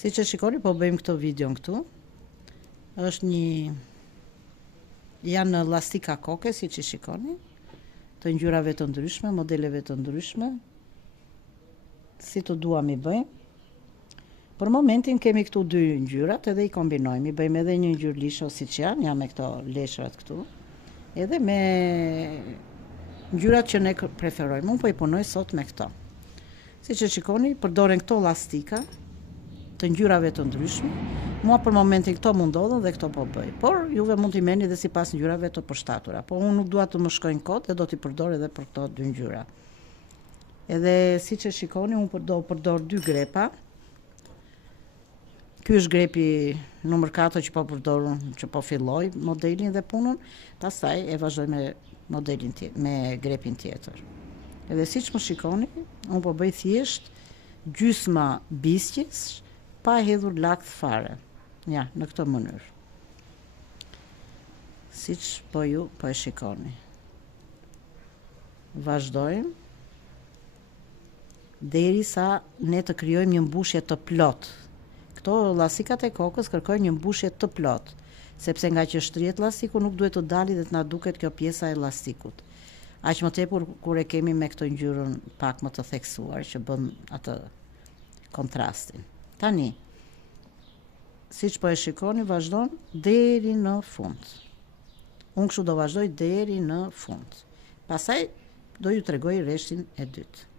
Si që shikoni, po bëjmë këto video këtu. Është janë lastika koke, si që shikoni, të ngjyrave të ndryshme, modeleve të ndryshme. Si të duam i bëjmë. Për momentin kemi këtu 2 ngjyrat edhe i kombinojmë. I bëjmë edhe një ngjyrë lishe si që janë me këto leshrat këtu. Edhe me ngjyrat që ne preferojmë. Unë po i punoj sot me këto. Si që shikoni, përdoren këto lastika të ngjyrave të ndryshme. Mua për momentin këto më ndodhen dhe këto po bëj. Por juve mund t'i merrni edhe sipas ngjyrave të përshtatura. Po unë nuk dua të më shkojnë kot e do t'i përdor edhe për këto 2 ngjyra. Edhe si që shikoni, unë do përdor 2 grepa. Ky është grepi numër 4 që po përdorun, që po filloj modelin dhe punën, pastaj e vazhdoj me modelin me grepin tjetër. Edhe siç më shikoni, unë po bëj thjesht gjysma bisqes pa hedhur lakt fare. Ja, në këtë mënyrë. Siç po ju po e shikoni. Vazhdojmë derisa ne të krijojmë një mbushje të plotë. Këto llastikat e kokës kërkojnë një mbushje të plot, sepse nga që shtrihet llastiku nuk duhet të dalë dhe të na duket kjo pjesa e llastikut. Aq më tepër kur e kemi me këtë ngjyrën pak më të theksuar që bën atë kontrastin. Tani, siç po e shikoni, vazhdon deri në fund. Unë kështu do vazhdoj deri në fund. Pastaj do ju tregoj rreshtin e dytë.